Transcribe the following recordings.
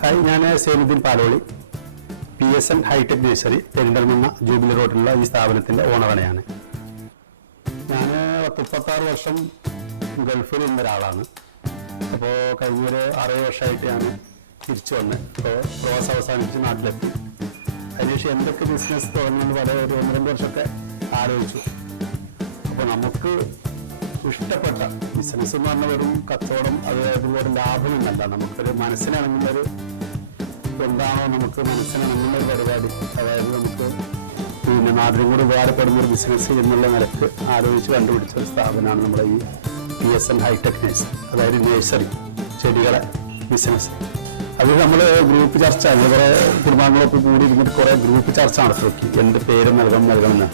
Hi, ഞാൻ Zainuddin Paloli, PSN hitech nursery, Perinthalmanna Jubilee റോഡിലുള്ള ഈ സ്ഥാപനത്തിൻ്റെ ഓണറാണ് ഞാൻ. 36 വർഷം ഗൾഫിൽ നിന്ന ഒരാളാണ്. അപ്പോൾ കഴിഞ്ഞൊരു 6 വർഷമായിട്ട് ഞാൻ തിരിച്ചു വന്ന് ഇപ്പോൾ പ്രവാസം അവസാനിപ്പിച്ച് നാട്ടിലെത്തി. അതിനുശേഷം എന്തൊക്കെ ബിസിനസ് തുടങ്ങുമെന്ന് പല ഒരു 1-2 വർഷമൊക്കെ ആലോചിച്ചു. അപ്പോൾ നമുക്ക് ഇഷ്ടപ്പെട്ട ബിസിനസ് എന്ന് പറഞ്ഞാൽ വെറും കച്ചവടം, അതുപോലെ ലാഭമൊന്നല്ല. നമുക്കൊരു മനസ്സിനിണങ്ങുന്നൊരു എന്താണോ നമുക്ക് മനസ്സിനിണങ്ങുന്ന ഒരു പരിപാടി, അതായത് നമുക്ക് നാടിനും കൂടി ഉപകാരപ്പെടുന്ന ഒരു ബിസിനസ് എന്നുള്ള നിലക്ക് ആലോചിച്ച് കണ്ടുപിടിച്ച ഒരു സ്ഥാപനമാണ് നമ്മുടെ ഈ PSN ഹൈടെക് നഴ്സറി, അതായത് നഴ്സറി ചെടികളെ ബിസിനസ്. അത് നമ്മൾ ഗ്രൂപ്പ് ചർച്ച, കുറേ കുടുംബാംഗങ്ങളൊക്കെ കൂടി ഇരുന്നിട്ട് കുറേ ഗ്രൂപ്പ് ചർച്ച നടത്തി നോക്കി, എന്ത് പേര് നൽകണമെന്ന്.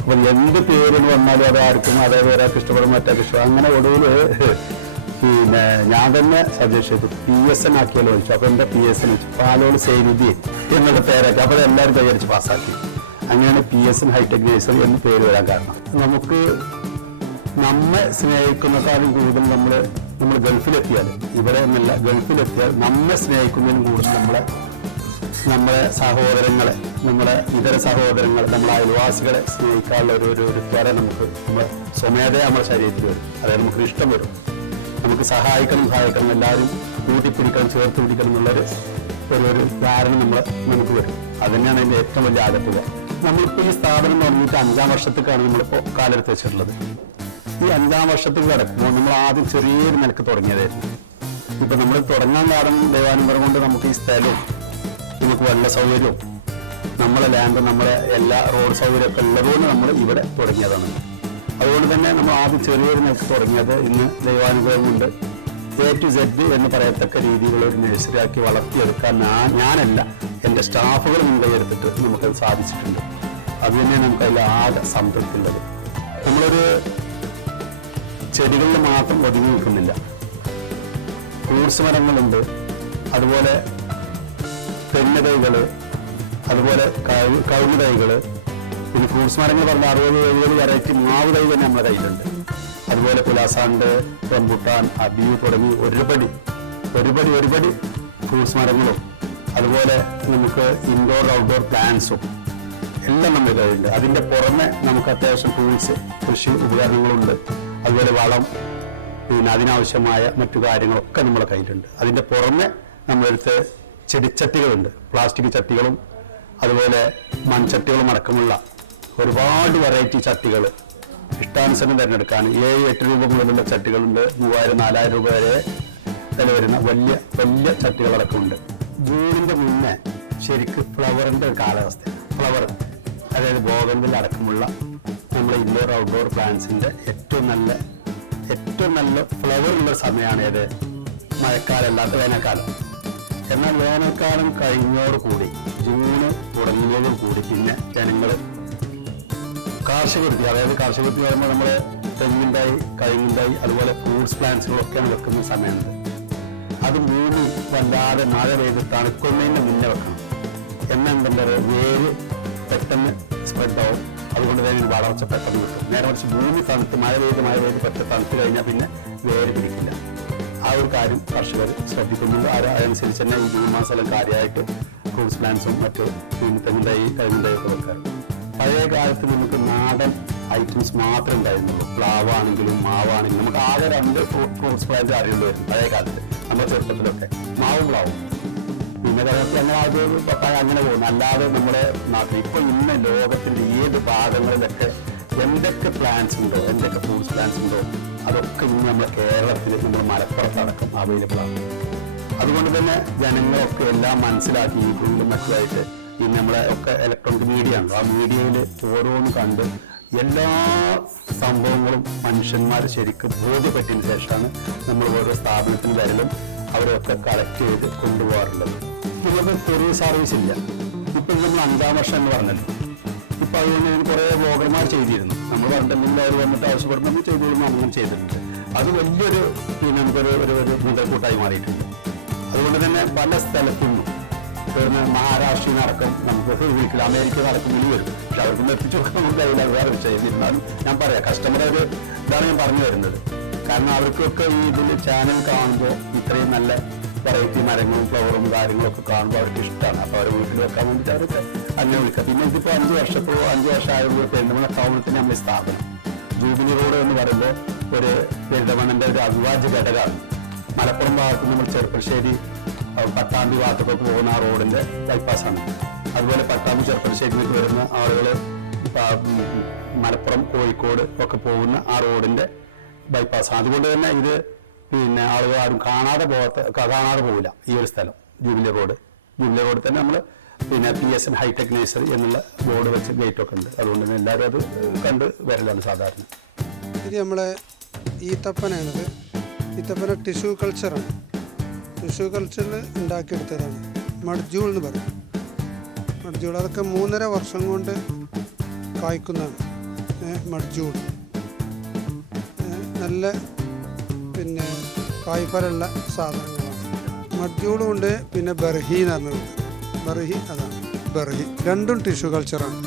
അപ്പം എന്ത് പേരെന്ന് വന്നാലും അത് ആർക്കും അതേ ഒരാൾക്ക് ഇഷ്ടപ്പെടും, മറ്റൊക്കെ ഇഷ്ടം. അങ്ങനെ ഒടുവിൽ ഞാൻ തന്നെ സജസ്റ്റ് ചെയ്തു PSN ആക്കിയാലോ ചോദിച്ചു. അപ്പോൾ എൻ്റെ PSN വെച്ചു പാലോളി സൈനുദ്ദീൻ എന്നുള്ള പേരൊക്കെ. അപ്പോൾ എല്ലാവരും കൈയടിച്ച് പാസ്സാക്കി. അങ്ങനെയാണ് PSN ഹൈടെക് നഴ്സറി എന്ന് പേര് വരാൻ കാരണം. നമുക്ക് നമ്മെ സ്നേഹിക്കുന്നതിനേക്കാളും കൂടുതൽ നമ്മൾ ഗൾഫിലെത്തിയാൽ, ഇവിടെ എന്നല്ല ഗൾഫിലെത്തിയാൽ നമ്മെ സ്നേഹിക്കുന്നതിനും കൂടുതൽ നമ്മളെ സഹോദരങ്ങളെ, നമ്മുടെ ഇതര സഹോദരങ്ങൾ, നമ്മളെ അയൽവാസികളെ സ്നേഹിക്കാനുള്ള ഒരു ത്വര നമുക്ക് സ്വമേധയാ നമ്മുടെ ശരീരത്തിൽ വരും. അതായത് നമുക്ക് ഇഷ്ടം വരും. നമുക്ക് സഹായിക്കണം, എല്ലാവരും കൂട്ടിപ്പിടിക്കണം, ചേർത്ത് പിടിക്കണം എന്നുള്ളൊരു ധാരണ നമുക്ക് വരും. അത് തന്നെയാണ് അതിൻ്റെ ഏറ്റവും വലിയ ആകത്തുക. നമ്മളിപ്പോൾ ഈ സ്ഥാപനം തുടങ്ങിയിട്ട് 5-ാം വർഷത്തേക്കാണ് നമ്മളിപ്പോൾ കാലെടുത്ത് വെച്ചിട്ടുള്ളത്. ഈ 5-ാം വർഷത്തേക്ക് കിടക്കുമ്പോൾ നമ്മൾ ആദ്യം ചെറിയൊരു നിലക്ക് തുടങ്ങിയതായിരുന്നു. ഇപ്പം നമ്മൾ തുടങ്ങാൻ കാരണം ദൈവാനുഗ്രഹം കൊണ്ട് നമുക്ക് ഈ സ്ഥലവും നമുക്ക് വെള്ള സൗകര്യവും നമ്മളെ ലാൻഡ്, നമ്മളെ എല്ലാ റോഡ് സൗകര്യമൊക്കെ ഉള്ളതുകൊണ്ട് നമ്മൾ ഇവിടെ തുടങ്ങിയതാണ്. അതുകൊണ്ട് തന്നെ നമ്മൾ ആദ്യം ചെറിയൊരു നിലക്ക് തുടങ്ങിയത് ഇന്ന് ദൈവാനുഗ്രഹം കൊണ്ട് A to Z എന്ന് പറയത്തക്ക രീതിയിലുള്ള ഒരു നഴ്സറിയാക്കി വളർത്തിയെടുക്കാൻ ഞാനല്ല, എൻ്റെ സ്റ്റാഫുകൾ മുൻകൈയെടുത്തിട്ട് നമുക്കത് സാധിച്ചിട്ടുണ്ട്. അത് തന്നെയാണ് നമുക്ക് അതിൽ ആകെ സംതൃപ്തി ഉള്ളത്. നമ്മളൊരു ചെടികളിൽ മാത്രം ഒതുങ്ങി നിൽക്കുന്നില്ല. ഫ്രൂട്ട്സ് മരങ്ങളുണ്ട്, അതുപോലെ തെങ്ങ് തൈകൾ, അതുപോലെ കവുങ്ങ് തൈകൾ, പിന്നെ ഫ്രൂട്ട്സ് മരങ്ങൾ പറഞ്ഞ 60-70 വെറൈറ്റി മാവ് തൈ തന്നെ നമ്മുടെ കയ്യിലുണ്ട്. അതുപോലെ പുലാസാണ്ട്, റംബുട്ടാൻ, അബിയു തുടങ്ങി ഒരുപടി ഫ്രൂട്ട്സ് മരങ്ങളും, അതുപോലെ നമുക്ക് ഇൻഡോർ ഔട്ട്ഡോർ പ്ലാന്റ്സും എല്ലാം നമ്മുടെ കയ്യിലുണ്ട്. അതിൻ്റെ പുറമെ നമുക്ക് അത്യാവശ്യം ടൂൾസ്, കൃഷി ഉപകരണങ്ങളുണ്ട്, അതുപോലെ വളം, പിന്നെ അതിനാവശ്യമായ മറ്റു കാര്യങ്ങളൊക്കെ നമ്മുടെ കയ്യിലുണ്ട്. അതിൻ്റെ പുറമെ നമ്മളെടുത്ത് ചെടിച്ചട്ടികളുണ്ട്, പ്ലാസ്റ്റിക് ചട്ടികളും അതുപോലെ മൺചട്ടികളും അടക്കമുള്ള ഒരുപാട് വെറൈറ്റി ചട്ടികൾ ഇഷ്ടാനുസരണം തിരഞ്ഞെടുക്കാൻ 7-8 രൂപ മുതലുള്ള ചട്ടികളുണ്ട്. 3000-4000 രൂപ വരെ വില വരുന്ന വലിയ ചട്ടികളടക്കമുണ്ട്. ജൂണിൻ്റെ മുന്നേ ശരിക്കും ഫ്ലവറിൻ്റെ ഒരു കാലാവസ്ഥ, ഫ്ലവർ അതായത് ബോഗൺവില്ല അടക്കമുള്ള നമ്മുടെ ഇൻഡോർ ഔട്ട്ഡോർ പ്ലാന്റ്സിൻ്റെ ഏറ്റവും നല്ല ഫ്ലവർ ഉള്ള സമയമാണ് ഏത്? മഴക്കാലമല്ലാത്ത വേനൽക്കാലം. എന്നാൽ വേനൽക്കാലം കഴിഞ്ഞോടുകൂടി, ജൂണ് തുടങ്ങിയതോടുകൂടി പിന്നെ ജനങ്ങൾ കാർഷിക വൃത്തി, അതായത് കാർഷിക വൃത്തി പറയുമ്പോൾ നമ്മൾ തെങ്ങിൻ്റെതായി, കഴുങ്ങിൻ്റെതായി, അതുപോലെ ഫ്രൂട്ട്സ് പ്ലാന്റ്സുകളൊക്കെയാണ് വെക്കുന്ന സമയമുണ്ട്. അത് ഭൂമി വല്ലാതെ മഴ പെയ്ത് തണുക്കുന്നതിന് മുന്നേ വെക്കണം. എന്നെന്താ വേര് പെട്ടെന്ന് സ്പ്രെഡാവും. അതുകൊണ്ട് തന്നെ വളർച്ച പെട്ടെന്ന് കിട്ടും. നേരെ മറിച്ച് ഭൂമി തണുത്ത് മഴ പെയ്ത് പെട്ടെന്ന് തണുത്ത് കഴിഞ്ഞാൽ പിന്നെ വേര് പിടിക്കില്ല. ആ ഒരു കാര്യം കർഷകർ ശ്രദ്ധിക്കുന്നുണ്ട്. അതനുസരിച്ച് തന്നെ ഈ ജൂൺ മാസം കാര്യമായിട്ട് ഫ്രൂട്ട്സ് പ്ലാന്റ്സും മറ്റു തെങ്ങുണ്ടായി കഴുകുണ്ടായൊക്കെ വെക്കാറ്. പഴയ കാലത്ത് നമുക്ക് നാടൻ ഐറ്റംസ് മാത്രമേ ഉണ്ടായിരുന്നുള്ളൂ. പ്ലാവാണെങ്കിലും മാവാണെങ്കിലും നമുക്ക് ആകെ 2 ഫ്രൂട്ട്സ് പ്ലാന്റ് അറിയുള്ളൂ പഴയ കാലത്ത്, നമ്മുടെ ചെറുപ്പത്തിലൊക്കെ മാവും പ്ലാവും. പിന്നെ കാലത്ത് അങ്ങനെ ആദ്യം പപ്പായ അങ്ങനെ പോകുന്നു. അല്ലാതെ നമ്മുടെ നാട്ടിൽ ഇപ്പോൾ ഇന്ന് ലോകത്തിൻ്റെ ഏത് ഭാഗങ്ങളിലൊക്കെ എന്തൊക്കെ പ്ലാന്റ്സ് ഉണ്ടോ, എന്തൊക്കെ ഫ്രൂട്ട്സ് പ്ലാന്റ്സ് ഉണ്ടോ, അതൊക്കെ ഇന്ന് നമ്മുടെ കേരളത്തിൽ, നമ്മുടെ മലപ്പുറത്തടക്കം അവൈലബിൾ ആണ്. അതുകൊണ്ട് തന്നെ ജനങ്ങളൊക്കെ എല്ലാം മനസ്സിലാക്കി യൂട്യൂബിലും മറ്റുമായിട്ട് ഈ നമ്മളെ ഒക്കെ ഇലക്ട്രോണിക് മീഡിയ ഉണ്ടോ, ആ മീഡിയയിൽ ഓരോന്ന് കണ്ട് എല്ലാ സംഭവങ്ങളും മനുഷ്യന്മാർ ശരിക്കും ബോധ്യപ്പെട്ടതിന് ശേഷമാണ് നമ്മൾ ഓരോ സ്ഥാപനത്തിന് വരലും അവരൊക്കെ കളക്ട് ചെയ്ത് കൊണ്ടുപോകാറുള്ളത്. നമുക്ക് കൊറിയർ സർവീസ് ഇല്ല. ഇപ്പം നമ്മൾ 5-ാം വർഷം എന്ന് പറഞ്ഞല്ലോ. ഇപ്പം അതുകൊണ്ട് കുറേ ബ്ലോഗർമാർ ചെയ്തിരുന്നു. നമ്മൾ പറഞ്ഞിട്ടുണ്ടെങ്കിൽ അവർ വന്നിട്ട് ആവശ്യപ്പെടുമ്പോൾ ചെയ്തുകൊള്ളുമ്പോൾ അങ്ങനെ ചെയ്തിട്ടുണ്ട്. അത് വലിയൊരു നമുക്കൊരു മുതൽക്കൂട്ടായി മാറിയിട്ടുണ്ട്. അതുകൊണ്ട് തന്നെ പല സ്ഥലത്തുനിന്നും മഹാരാഷ്ട്രയിൽ നടക്കും, നമുക്ക് വീട്ടിൽ അമേരിക്ക നടക്കും വിളി വരും. പക്ഷെ അവർക്കൊന്നും എത്തിച്ചു കൊടുക്കാൻ നമുക്ക് കഴിയില്ല, വേറെ വിഷയം. എന്നാലും ഞാൻ പറയാം, കസ്റ്റമർ ഇതാണ് ഞാൻ പറഞ്ഞു വരുന്നത്. കാരണം അവർക്കൊക്കെ ഈ ഇതിൽ ചാനൽ കാണുമ്പോൾ ഇത്രയും നല്ല വെറൈറ്റി മരങ്ങളും ഫ്ലവറും കാര്യങ്ങളൊക്കെ കാണുമ്പോൾ അവർക്ക് ഇഷ്ടമാണ്. അപ്പോൾ അവർ വീട്ടിൽ വെക്കാൻ വേണ്ടിയിട്ട് അവർക്ക് അങ്ങനെ വിളിക്കുക. പിന്നെ ഇതിപ്പോൾ 5 വർഷമായപ്പോൾ പെരിന്തൽമണ്ണ ടൗണിൽ നമ്മൾ സ്ഥാപനം ജൂബിലി റോഡ് എന്ന് പറയുമ്പോൾ ഒരു പെരിന്തൽമണ്ണൻ്റെ ഒരു അവിഭാജ്യ ഘടകമാണ്. മലപ്പുറം ഭാഗത്ത് നമ്മൾ ചെറുപ്പശ്ശേരി പട്ടാമ്പി ഭാഗത്തൊക്കെ പോകുന്ന ആ റോഡിൻ്റെ ബൈപ്പാസാണ്. അതുപോലെ പട്ടാമ്പി ചെറുപ്പശ്ശേരിയിലേക്ക് വരുന്ന ആളുകൾ മലപ്പുറം കോഴിക്കോട് ഒക്കെ പോകുന്ന ആ റോഡിൻ്റെ ബൈപ്പാസാണ്. അതുകൊണ്ട് തന്നെ ഇത് പിന്നെ ആളുകൾ ആരും കാണാതെ പോകില്ല ഈ ഒരു സ്ഥലം ജൂബിലി റോഡ് തന്നെ നമ്മൾ പിന്നെ PSN ഹൈടെക് നഴ്സറി എന്നുള്ള ബോർഡ് വെച്ച് ഗേറ്റൊക്കെ ഉണ്ട്. അതുകൊണ്ട് തന്നെ എല്ലാവരും അത് കണ്ട് വരലാണ് സാധാരണ. ഇത് നമ്മളെ ഈത്തപ്പനാണിത്. ഈത്തപ്പന ടിഷ്യൂ കൾച്ചറാണ്. ടിഷ്യൂ കൾച്ചറിൽ ഉണ്ടാക്കിയെടുത്തതാണ്. മഡ്ജൂൾ എന്ന് പറയും. മഡ്ജൂൾ അതൊക്കെ 3.5 വർഷം കൊണ്ട് കായ്ക്കുന്നതാണ്. മഡ്ജൂൾ നല്ല പിന്നെ കായ്ഫലമുള്ള സാധനങ്ങളാണ്. മഡ്ജൂളും ഉണ്ട്, പിന്നെ ബർഹി എന്ന് പറഞ്ഞിട്ടുണ്ട്. ബർഹി അതാണ് ബർഹി. രണ്ടും ടിഷ്യൂ കൾച്ചറാണ്.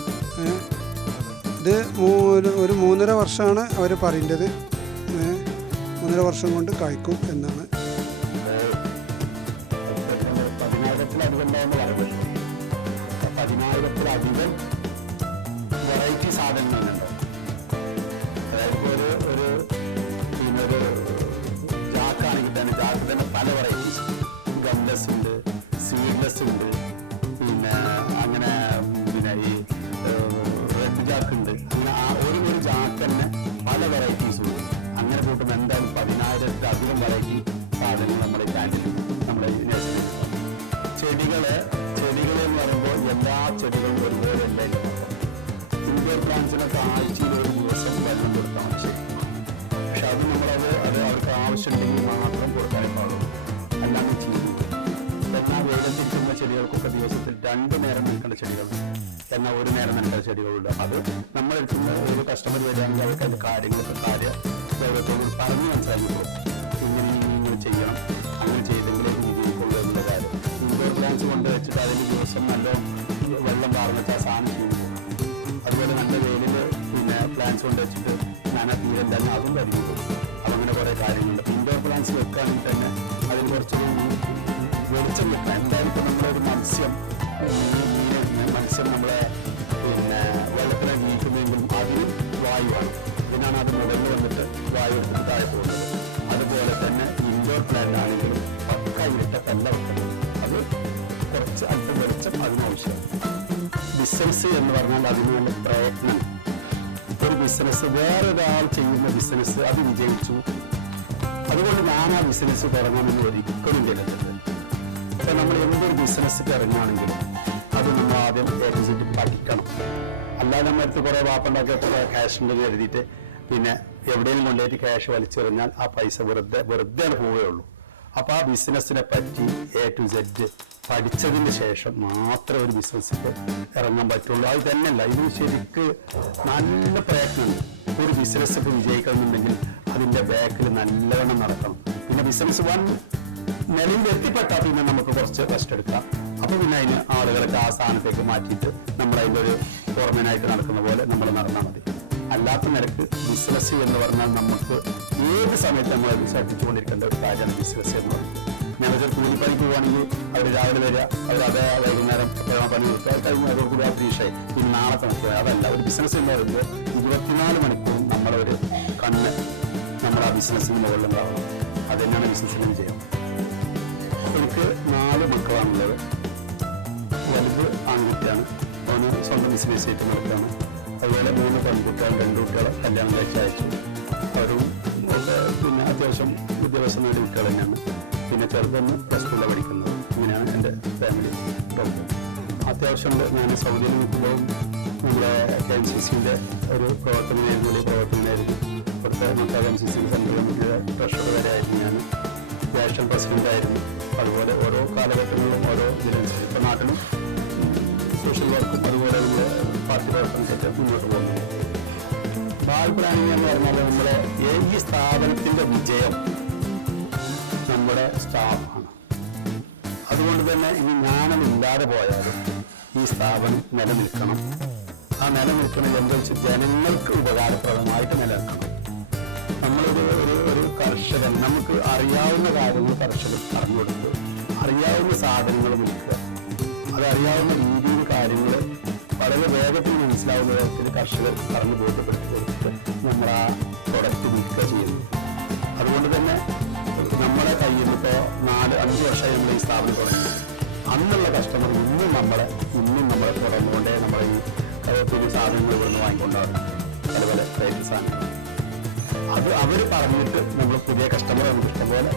ഇത് ഒരു 3.5 വർഷമാണ് അവർ പറയേണ്ടത്. 3.5 വർഷം കൊണ്ട് കായ്ക്കും എന്നാണ്. വെറൈറ്റി സാധനങ്ങളുണ്ടോ, അതായത് ഒരു ജാക്കാണെങ്കിൽ തന്നെ ജാക്ക് തന്നെ പല വെറൈറ്റീസ്, ഗംലെസ് ഉണ്ട്, സീഡ്ലെസ് ഉണ്ട്, പിന്നെ അങ്ങനെ പിന്നെ ഈ റെഡ് ജാക്ക് ഉണ്ട്. അങ്ങനെ ആ ഒരു ജാക്ക് തന്നെ പല വെറൈറ്റീസും ഉണ്ട്. അങ്ങനെ കൂട്ടുമ്പോൾ എന്തായാലും 10,000-ലധികം വെറൈറ്റി സാധനങ്ങൾ നമ്മുടെ പ്ലാന്റിൽ നമ്മുടെ നഴ്സറി. ചെടികൾ എന്ന് പറയുമ്പോൾ എല്ലാ ചെടികളും ഒരുപോലെ അല്ല. ഇൻഡോർ പ്ലാന്റ്സിനൊക്കെ ആഴ്ചയിൽ ഒരു ദിവസം വെള്ളം കൊടുത്താൽ മതി. പക്ഷെ അത് അവർക്ക് ആവശ്യമുണ്ടെങ്കിൽ മാത്രം കൊടുക്കാൻ പാടുള്ളൂ, അല്ലാതെ ചെയ്യും. എന്നാൽ വെയിലത്തിരിക്കുന്ന ചെടികൾക്കൊക്കെ ദിവസത്തിൽ 2 നേരം നിൽക്കേണ്ട ചെടികളുണ്ട്, എന്നാൽ 1 നേരം നിൽക്കേണ്ട ചെടികളുണ്ട്. അത് നമ്മളെടുക്കുന്ന ഒരു കസ്റ്റമർ വരികയാണെങ്കിൽ അവർക്ക് അതിൻ്റെ കാര്യങ്ങളൊക്കെ ഗൗരവത്തോട് പറഞ്ഞ് മനസ്സിലാക്കിക്കോ, ഇങ്ങനെ ചെയ്യണം, അങ്ങനെ ചെയ്തെങ്കിലേ രീതിയിലേക്കുള്ളൂ എന്നുള്ള കാര്യം. ഇൻഡോർ പ്ലാന്റ്സ് കൊണ്ട് വെച്ചിട്ട് അതിന് ദിവസം നല്ല വെള്ളം പാർന്നിട്ട് ആ സാധനം ചെയ്യും. അതുപോലെ നല്ല വെയിലിൽ പിന്നെ പ്ലാന്റ്സ് കൊണ്ട് വെച്ചിട്ട് തീരം തന്നെ അതും പരിമിക്കും. അപ്പം അങ്ങനെ കുറേ കാര്യങ്ങളുണ്ട്. ഇൻഡോർ പ്ലാന്റ്സ് വെക്കുകയാണെങ്കിൽ തന്നെ അതിന് കുറച്ചൊരു വെളിച്ചം വെക്കാം. എന്തായാലും ഇപ്പോൾ നമ്മളൊരു മത്സ്യം നമ്മളെ പിന്നെ വെള്ളത്തിനെ വീഴ്ത്തുന്നെങ്കിലും അതിന് വായുവാണ്. ഇതിനാണ് അത് മുടങ്ങി വന്നിട്ട് വായു എടുത്തിട്ട് താഴെ പോകുന്നത്. അതുപോലെ തന്നെ ഇൻഡോർ പ്ലാന്റ് ആണെങ്കിലും പക്ക ഇരുട്ടല്ല വെക്കുന്നത്. അത് കുറച്ച് അല്പം വെളിച്ചം അതിനാവശ്യം. ബിസിനസ് എന്ന് പറഞ്ഞാൽ അതിന് നല്ല പ്രയത്നം. ഒരു ബിസിനസ് വേറൊരാൾ ചെയ്യുന്ന ബിസിനസ് അത് വിജയിച്ചു, അതുകൊണ്ട് ഞാൻ ആ ബിസിനസ് തുടങ്ങാമെന്ന് ഒരിക്കലും ചിലരുണ്ട്. അപ്പോൾ നമ്മൾ എന്തൊരു ബിസിനസ് ഇറങ്ങുകയാണെങ്കിലും അത് നമ്മൾ ആദ്യം ഏജൻസിറ്റി പഠിക്കണം. അല്ലാതെ നമ്മുടെ അടുത്ത് കുറേ വാപ്പുണ്ടാക്കിയ ക്യാഷ് ഉണ്ടെന്ന് എഴുതിയിട്ട് പിന്നെ എവിടെയെങ്കിലും കൊണ്ടുപോയിട്ട് ക്യാഷ് വലിച്ചെറിഞ്ഞാൽ ആ പൈസ വെറുതെ പോവുകയുള്ളൂ. അപ്പോൾ ആ ബിസിനസ്സിനെ പറ്റി A to Z പഠിച്ചതിന് ശേഷം മാത്രമേ ഒരു ബിസിനസ്സിൽ ഇറങ്ങാൻ പറ്റുള്ളൂ. അത് തന്നെയല്ല, ഇത് ശരിക്ക് നല്ല പ്രയത്നമുണ്ട്. ഒരു ബിസിനസ് ഇപ്പോൾ വിജയിക്കണമെന്നുണ്ടെങ്കിൽ അതിൻ്റെ ബാക്കിൽ നല്ലവണ്ണം നടക്കണം. പിന്നെ ബിസിനസ് നിലയിൽ എത്തിപ്പെട്ടാൽ പിന്നെ നമുക്ക് കുറച്ച് റെസ്റ്റ് എടുക്കാം. അപ്പോൾ പിന്നെ അതിന് ആളുകളൊക്കെ ആ സ്ഥാനത്തേക്ക് മാറ്റിയിട്ട് നമ്മളതിൻ്റെ ഒരു ഫോർമാനായിട്ട് നടക്കുന്ന പോലെ നമ്മൾ നടന്നാൽ മതി. അല്ലാത്ത നിരക്ക് ബിസിനസ് എന്ന് പറഞ്ഞാൽ നമുക്ക് ഏത് സമയത്ത് നമ്മൾ ശ്രദ്ധിച്ചുകൊണ്ടിരിക്കേണ്ട ഒരു കാര്യമാണ് ബിസിനസ് എന്ന് പറയുന്നത്. ഞങ്ങൾക്ക് കൂലിപ്പണിക്ക് പോവുകയാണെങ്കിൽ അവർ രാവിലെ വരിക, അവരതേ വൈകുന്നേരം പണി കൊടുക്കുക, കഴിഞ്ഞ് അതോടുകൂടി ആ ഫ്രീഷായി പിന്നെ നാളത്തെ നടക്കുക. അതല്ല, ഒരു ബിസിനസ് എന്ന് പറയുമ്പോൾ 24 മണിക്കൂറും നമ്മളൊരു കണ്ണ് നമ്മൾ ആ ബിസിനസ്സിന് മുകളിലുണ്ടാവണം. അത് തന്നെയാണ് ബിസിനസ്സിന് ചെയ്യാം. എനിക്ക് 4 മക്കളാണുള്ളത്. വലുത് ആൺകുട്ടിയാണ്, അവന് സ്വന്തം ബിസിനസ് ആയിട്ട് നടക്കുകയാണ്. അതുപോലെ 3 പെൺകുട്ടികൾ, 2 കുട്ടികളെ കല്യാണം കഴിച്ച് അയച്ചു. അവരും പിന്നെ അത്യാവശ്യം വിദ്യാഭ്യാസം നേടിയ കുട്ടികൾ തന്നെയാണ്. പിന്നെ ചെറുതൊന്ന് +2 പഠിക്കുന്നത്. ഇങ്ങനെയാണ് എൻ്റെ ഫാമിലി ഡോക്ടർ. അത്യാവശ്യം ഞാൻ സൗദിയിൽ നിൽക്കുമ്പോൾ നമ്മുടെ KMCCൻ്റെ ഒരു പ്രവർത്തനമായിരുന്നു, വലിയ പ്രവർത്തനമായിരുന്നു. ഇവിടുത്തെ മക്കൾ MCC സെൻട്രൽ കമ്മിറ്റിയുടെ ട്രഷറർ വരെ ആയിരുന്നു. ഞാൻ നാഷണൽ പ്രസിഡൻ്റായിരുന്നു. അതുപോലെ ഓരോ കാലഘട്ടങ്ങളിലും ഓരോ ഇതിനനുസരിച്ച് ഇപ്പോൾ നാട്ടിലും സോഷ്യൽ വർക്കും അതുപോലെ നമ്മുടെ പാർട്ടി പ്രവർത്തനമൊക്കെ മുന്നോട്ട് പോകുന്നു. ഭാവി പ്ലാനിങ് എന്ന് പറഞ്ഞാൽ നമ്മുടെ ഈ സ്ഥാപനത്തിൻ്റെ വിജയം നമ്മുടെ സ്റ്റാഫാണ്. അതുകൊണ്ട് തന്നെ ഇനി ഞാനതില്ലാതെ പോയാലും ഈ സ്ഥാപനം നിലനിൽക്കണം. ആ നിലനിൽക്കുന്നത് എന്താ വെച്ചാൽ ജനങ്ങൾക്ക് ഉപകാരപ്രദമായിട്ട് നിലനിൽക്കണം. ഒരു കർഷകൻ നമുക്ക് അറിയാവുന്ന കാര്യങ്ങൾ കർഷകർ പറഞ്ഞു കൊടുക്കുക, അറിയാവുന്ന സാധനങ്ങൾ വിൽക്കുക, അതറിയാവുന്ന രീതിയിൽ കാര്യങ്ങൾ വളരെ വേഗത്തിൽ മനസ്സിലാവുന്ന തരത്തിൽ കർഷകർ പറഞ്ഞു ബോധ്യപ്പെടുത്തി കൊടുത്തിട്ട് നമ്മൾ ആ പ്രൊഡക്റ്റ് വിൽക്കുക ചെയ്യുന്നു. അതുകൊണ്ട് തന്നെ നമ്മളെ കയ്യിൽ നിന്ന് ഇപ്പോൾ 4-5 വർഷമായി നമ്മൾ ഈ സ്ഥാപനം തുടങ്ങി. അന്നുള്ള കസ്റ്റമർ ഇന്നും നമ്മളെ തുടർന്നുകൊണ്ടേ നമ്മളെ ഈ പിന്നെ സാധനങ്ങൾ ഇവിടുന്ന് വാങ്ങിക്കൊണ്ടാണ് അതുപോലെ റേറ്റ് സാധനങ്ങൾ. അത് അവർ പറഞ്ഞിട്ട് നമ്മൾ പുതിയ കസ്റ്റമർ നമുക്ക് ഇഷ്ടംപോലെ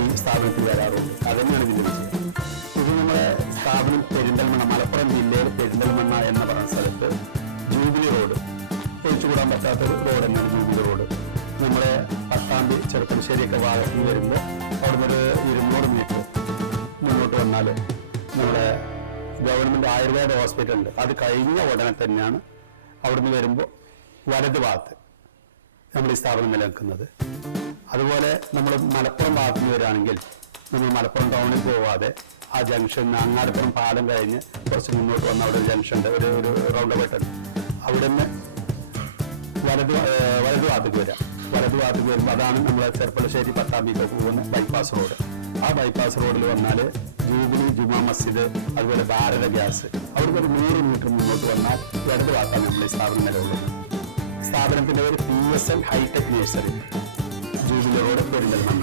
ഈ സ്ഥാപനത്തിൽ വരാറുണ്ട്. അതുതന്നെയാണ് ഇതിൻ്റെ വിജയം. ഇത് നമ്മുടെ സ്ഥാപനം പെരിന്തൽമണ്ണ, മലപ്പുറം ജില്ലയിൽ പെരിന്തൽമണ്ണ എന്ന് പറയുന്ന സ്ഥലത്ത് ജൂബിലി റോഡ്, ഒഴിച്ചുകൂടാൻ പറ്റാത്തൊരു റോഡ് തന്നെയാണ് ജൂബിലി റോഡ്. നമ്മുടെ പട്ടാമ്പി ചെറുപ്പശ്ശേരിയൊക്കെ ഭാഗത്ത് വരുമ്പോൾ അവിടുന്ന് ഒരു 200 മീറ്റർ മുന്നോട്ട് വന്നാൽ നമ്മുടെ ഗവൺമെൻറ് ആയുർവേദ ഹോസ്പിറ്റൽ ഉണ്ട്. അത് കഴിഞ്ഞ ഉടനെ തന്നെയാണ് അവിടുന്ന് വരുമ്പോൾ വലത് ഭാഗത്ത് നമ്മൾ ഈ സ്ഥാപനം നിലനിൽക്കുന്നത്. അതുപോലെ നമ്മൾ മലപ്പുറം ഭാഗത്ത് നിന്ന് വരികയാണെങ്കിൽ നമ്മൾ മലപ്പുറം ടൗണിൽ പോവാതെ ആ ജംഗ്ഷൻ അങ്ങാടിപ്പുറം പാലം കഴിഞ്ഞ് കുറച്ച് മുന്നോട്ട് വന്ന അവിടെ ഒരു ജംഗ്ഷൻ ഉണ്ട്, ഒരു റൗണ്ട് അബൌട്ട് ഉണ്ട്. അവിടെ നിന്ന് വലത് ഭാഗത്തേക്ക് വരാം. വലത് ഭാഗത്തേക്ക് വരുമ്പോൾ അതാണ് നമ്മളെ ചെറുപ്പശ്ശേരി പട്ടാമ്പിക്കൊക്കെ പോകുന്ന ബൈപ്പാസ് റോഡ്. ആ ബൈപ്പാസ് റോഡിൽ വന്നാൽ ജൂബിലി ജുമാ മസ്ജിദ്, അതുപോലെ ഭാരത ഗ്യാസ്, അവിടുന്ന് ഒരു 100 മീറ്റർ മുന്നോട്ട് വന്നാൽ ഇടത് ഭാഗത്താണ് നമ്മൾ ഈ സ്ഥാപനം നിലവിലുള്ളത്. സ്ഥാപനത്തിൻ്റെ പേര് PSN hitech nursery, Jubilee Road, Perinthalmanna.